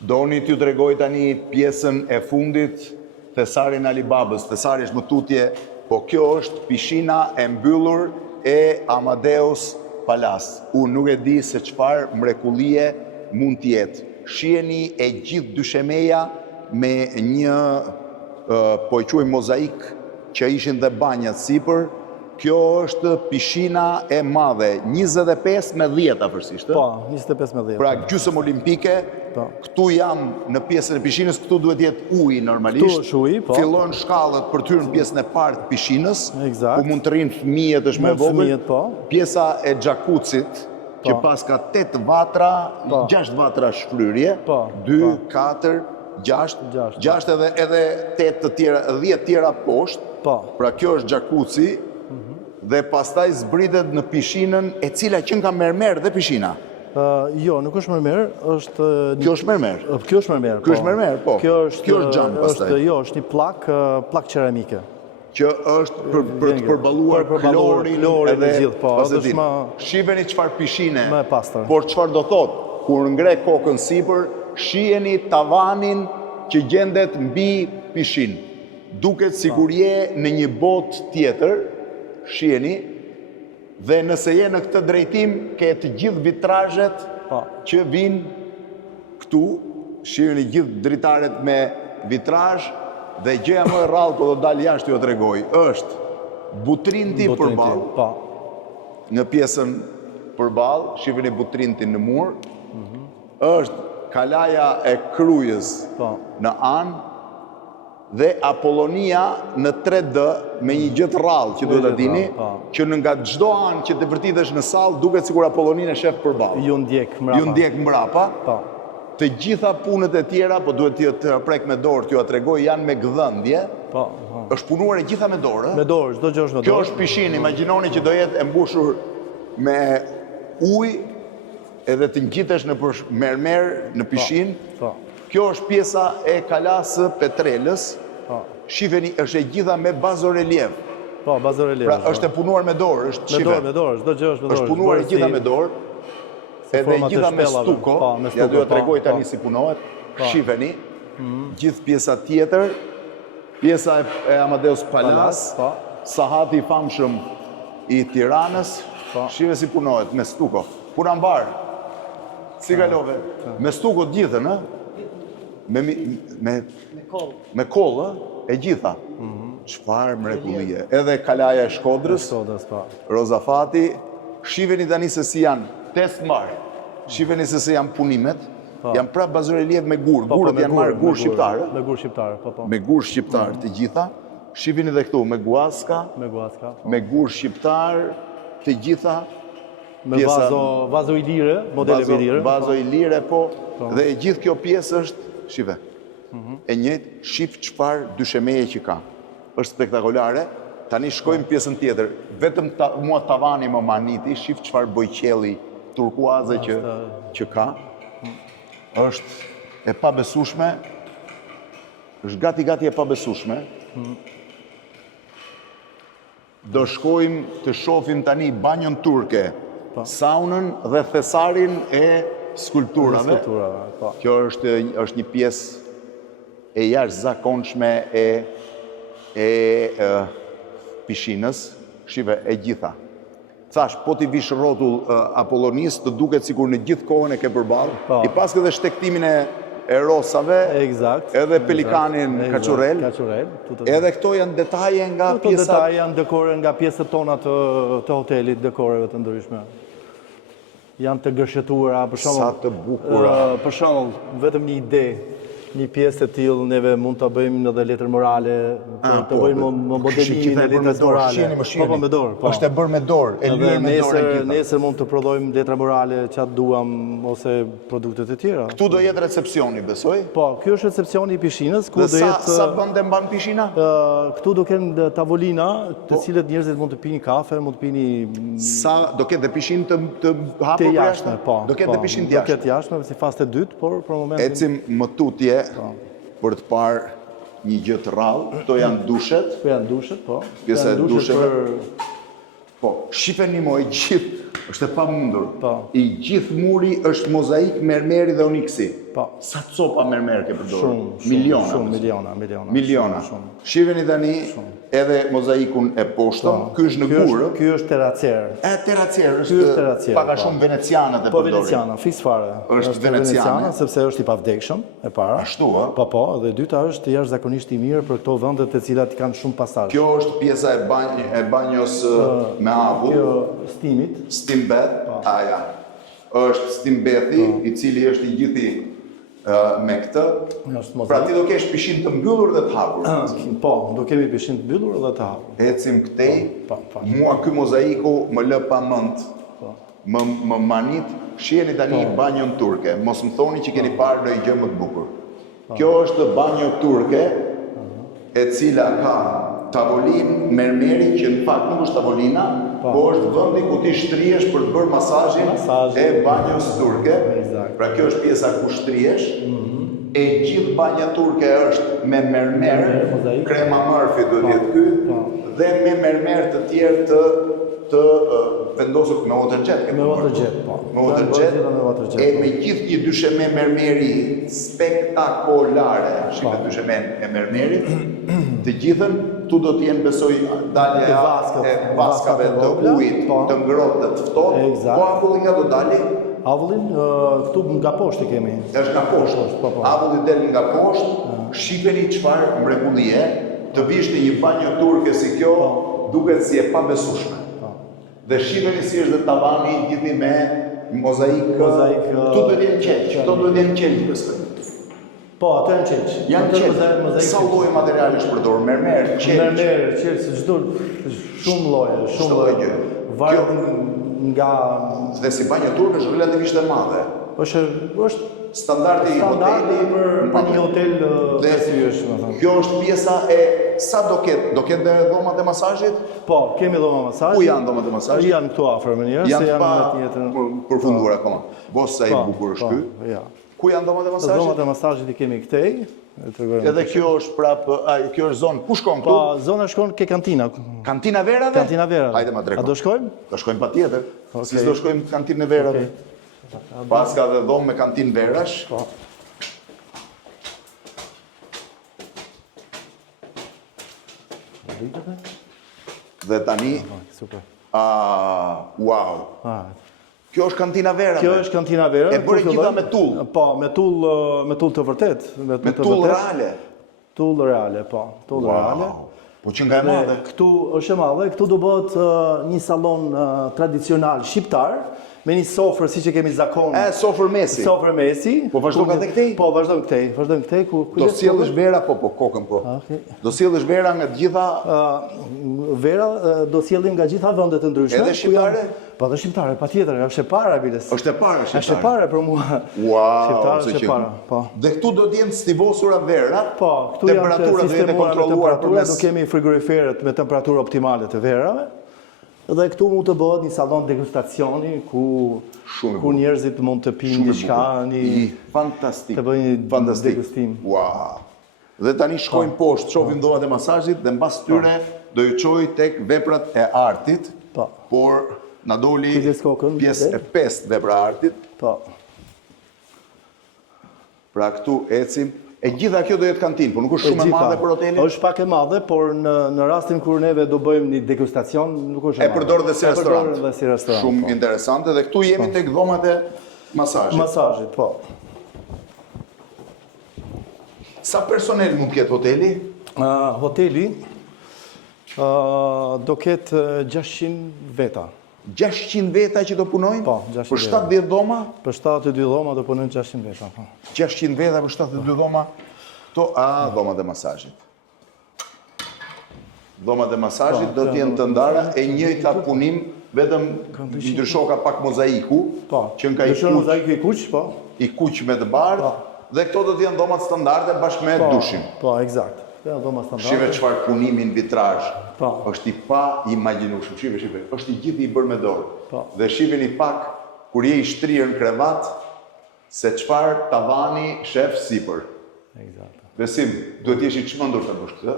Doni t'ju tregoj tani pjesën e fundit, Thesarin Alibabës. Thesari është më tutje, po kjo është pishina e mbyllur e Amadeus Palas. Unë nuk e di se çfarë mrekullie mund t'jetë. Shiheni e gjithë dyshemeja me një, po e quajmë mozaik, që ishin dhe banjat sipër. Kjo është pishina e madhe, 25 me 10 afërsisht. Po, 25 me 10. Pra gjysmë olimpike, këtu jam në pjesën e pishinës, këtu duhet jetë ujë normalisht. Këtu është ujë, po. Fillojnë shkallët për të hyrë në pjesën e parë të pishinës, Eksakt. ku mund të rrinë fëmijët është më e vogël. Fëmijët, po. Pjesa e xhakucit, që pas ka 8 vatra, 6 vatra shfryrje, 2, 4, 6 edhe 8 të tjera, 10 tjera poshtë. Pra kjo është xhakuci. Dhe pastaj zbritet në pishinën e cila që ka mermer dhe pishina. Jo, nuk është mermer, është... Kjo është mermer? Kjo është mermer, po. Kjo është mermer, po. Kjo është xham pastaj. Jo, është një plak qeramike. Që është për të përballuar klorin edhe pasetin. Shiheni çfarë pishine. Më e pastër. Por çfarë do thotë? Kur ngre kokën sipër, shiheni tavanin që gjendet mbi pishinë. Duket sikur je në një botë tjetër. Shiheni, dhe nëse je në këtë drejtim, ke të gjithë vitrazhet që vinë këtu, shiheni gjithë dritaret me vitrazh, dhe gjëja më e rrallë po do dalë jashtë ju tregoj, është butrinti përballë. Në pjesën përballë, shiheni butrintin në mur, është kalaja e krujës në anë, dhe Apollonia në 3D me një gjë të rrallë që duhet ta dini, që nga çdo anë që të vërtitesh në sallë duket sikur Apollonia e shef përballë. Ju ndjek mbrapa. Të gjitha punët e tjera, po duhet të prek me dorë, t'ju tregoj, janë me gdhëndje. Është punuar e gjitha me dorë. Me dorë, çdo gjë është me dorë. Kjo është pishinë, imagjinoni që do jetë e mbushur me ujë edhe të ngjitesh në mermer në pishinë. Kjo është pjesa e kalasë Petrelës. Shifeni, është e gjitha me bazorelief. Po, bazorelief. Pra, është e punuar me dorë, është shive. Me dorë, çdo gjë është me dorë. Është punuar e gjitha me dorë, edhe e gjitha me stuko. Ja do t'ju tregoj tani si punohet. Shifeni, gjithë pjesa tjetër, pjesa e Amadeus Palas, sahati i famshëm i Tiranës, shive si punohet me stuko. Puna mbar. Si kalove? Me stuko të gjithën, ë? Me kollë, e gjitha. Çfarë mrekullie. Edhe kalaja e Shkodrës, Rozafati, shiheni tani se si janë test mbar. Shiheni se si janë punimet. Janë prap bazorelief me gur. Gurët janë marrë gur shqiptar. Me gur shqiptar, po. Me gur shqiptar të gjitha. Shiheni edhe këtu me guaska. Me gur shqiptar të gjitha. Me vazo i lire, modele i lire. Vazo i lire, po. Dhe e gjithë kjo pjesë është, shive, e njëjtë, shif çfarë dyshemeje që ka. Është spektakolare. Tani shkojmë pjesën tjetër. Vetëm mua tavani më maniti, shif çfarë bojqelli turkuaze që ka. Është e pabesueshme. Është gati e pabesueshme. Do shkojmë të shohim tani banjën turke, saunën dhe thesarin e skulpturave. Kjo është një pjesë e jashtëzakonshme e pishinës, shive e gjitha. Thash, po t'i vish rrotull Apollonis, të duket sikur në gjithë kohën e ke përballë. I paske dhe shtektimin e rosave, edhe pelikanin kaçurel, edhe këto janë detaje nga pjesat... Këto detaje janë dekore nga pjesët tona të hotelit, dekoreve të ndryshme. Janë të gërshetuara, për shembull. Sa të bukura. Për shembull, vetëm një ide, një pjesë të tillë neve mund ta bëjmë edhe letër morale, të bëjmë modelimin e letrës morale. Po me dorë. Është e bërë me dorë, e lyer me dorë gjithë. Nesër mund të prodhojmë letra morale çfarë duam ose produktet e tjera. Këtu do jetë recepcioni, besoj? Po, ky është recepcioni i pishinës, ku do jetë... Sa bënde mban pishina? Këtu do kenë tavolina, të cilët njerëzit mund të pini kafe, mund të pini... Sa do ketë dhe pishinë të hapur për jashtë? Do ketë dhe pishinë të jashtë. Do ketë jashtë, si fazë e dytë, por për momentin... Ecim më tutje për të parë një gjë të rrallë. Këto janë dushet. Këto janë dushet, po. Pjesa e dusheve. Po, shifeni mo i gjithë, është e pamundur. I gjithë muri është mozaik mermeri dhe oniksi. Sa copa mermer ke përdorur? Shumë, Miliona. Shumë, Miliona. Shiheni tani edhe mozaikun e poshtëm, ky është në gurë. Ky është terracer. Terracer Ky është terracer. Paka shumë venecianët e Po përdorin. veneciana, fiks fare. Është veneciane sepse është i pavdekshëm e para. Ashtu, a? Po, dhe e dyta është jashtëzakonisht i mirë për këto vende të cilat kanë shumë pasazh. Kjo është pjesa e banjos me avull. Kjo stimit. Steam bath, ja. Është steam bathi, i cili është i gjithi me këtë. Pra ti do kesh pishin të mbyllur dhe të hapur. Po, do kemi pishin të mbyllur dhe të hapur. Ecim këtej, mua ky mozaiku më lë pa mend. Më manit, shiheni tani banjon turke. Mos më thoni që keni parë ndonjë gjë më të bukur. Kjo është banjo turke, e cila ka tavolin mermeri që në fakt nuk është tavolina, po është vendi ku ti shtrihesh për të bërë masazhin e banjos turke. Pra kjo është pjesa ku shtrihesh. E gjithë banja turke është me mermer, krema Murphy do të jetë ky, dhe me mermer të tjerë të vendosur me waterjet. Me waterjet, po. Me waterjet. E me gjithë një dysheme mermeri spektakolare, shihet dysheme e mermerit, të gjithën tu do t'jenë besoj dalje e vaskave të ujit, të ngrohtë dhe të ftohtë, po avulli nga do dali? Avullin këtu nga poshtë kemi. Është nga poshtë. Avulli del nga poshtë, shiheni çfarë mrekullie, të vish në një banjë turke si kjo, duket si e pabesueshme. Dhe shiheni si është dhe tavani gjithi me mozaik. Tu do të jenë qelq, këto do të jenë qelq besoj. Po, ato janë qelq. Janë qelq. Sa lloje materiali është përdorur? Mermer, qelq. Mermer, qelq, çdo shumë lloje, shumë lloje. Varet nga dhe si banjë turke është relativisht e madhe. Është standardi për një hotel 5 yjesh, domethënë. Kjo është pjesa e sa do ketë dhe dhomat e masazhit? Po, kemi dhoma masazhi. Ku janë dhomat e masazhit? Janë këtu afër më njëherë, se janë në tjetër. Përfunduar akoma. Bosa i bukur është ky. Ku janë dhomat e masazhit? Dhomat e masazhit i kemi këtej. Edhe kjo është prapë, kjo është zonë. Ku shkon këtu? Po, zona shkon ke kantina. Kantina Verave? Kantina Verave. Hajde ma drejt. A do shkojmë? Do shkojmë patjetër. Si do shkojmë kantinën e Verave? Pas ka dhe dhomë me kantinë Verash. Dhe tani, wow. Kjo është kantina Verave. Kjo është kantina Verave. E bërë gjitha me tull. Po, me tull të vërtet. Me tull reale. Tull reale, po. Tull reale. Po që nga e madhe. Këtu është e madhe. Këtu do bëhet një salon tradicional shqiptar, me një sofrë si që kemi zakon. Sofrë mesi. Sofrë mesi. Po vazhdojmë ka të këtej? Po, vazhdojmë këtej. Do sjellësh vera, po, kokën, po. Do sjellësh vera nga gjitha... Vera do sjellim nga gjitha vendet të ndryshme. Edhe shqiptare? Po, dhe shqiptare, pa tjetër, është e para, Biles. Është e para shqiptare? Është e para për mua. Wow, është e para, po. Dhe këtu do t'jenë stivosura vera? Po, këtu janë temperatura do jetë kontrolluar përmes... Do kemi frigoriferet me temperaturë optimale të verave. Dhe këtu mund të bëhet një salon degustacioni ku njerëzit mund të pinë diçka, fantastik. Të bëjnë një degustim. Wow. Dhe tani shkojmë poshtë, shohim dhomat e masazhit dhe mbas tyre do ju çoj tek veprat e artit. Por na doli pjesë e 5 vepra artit. Po. Pra këtu ecim. E gjitha kjo do jetë kantinë, por nuk është shumë e madhe për hotelin? Është pak e madhe, por në rastin kur neve do bëjmë një degustacion, nuk është e madhe. E përdorë dhe si restorant. Shumë interesante, dhe këtu jemi tek dhomat e masazhit. Masazhit, po. Sa personel mund të ketë hoteli? Hoteli do ketë 600 veta. 600 veta që do punojnë? Po, 600 veta. Për 70 dhoma? Për 72 dhoma do punojnë 600 veta. 600 veta për 72 dhoma? Dhomat e masazhit. Dhomat e masazhit do t'jenë të ndara e njëjta punim, vetëm ndryshoka pak mozaiku, që nga i kuq me të bardhë, dhe këto do t'jenë dhomat standarde bashkë me dushim. Po, exakt. Shive çfarë punimin vitrazh. Është i pa imagjinueshëm. Shive, është i gjithë i bërë me dorë. Dhe shiheni pak kur je i shtrirë në krevat se çfarë tavani shef sipër. Eksakt. Besim, duhet të jesh i çmendur të bësh këtë.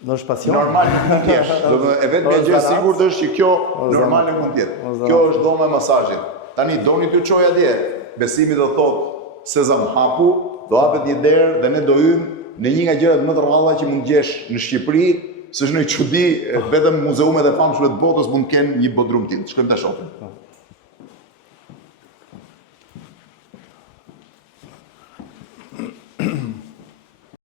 Do është pasion. Normal nuk jesh. E vetmja gjë e sigurt është që kjo normal nuk mund të jetë. Kjo është dhoma e masazhit. Tani doni t'ju çoj atje. Besimi do thotë Sezam hapu, do hapet një derë dhe ne do hymë në një nga gjërat më të rralla që mund gjesh në Shqipëri, s'është në çudi, vetëm muzeumet e famshme të botës mund të kenë një bodrum tillë. Shkojmë ta shohim.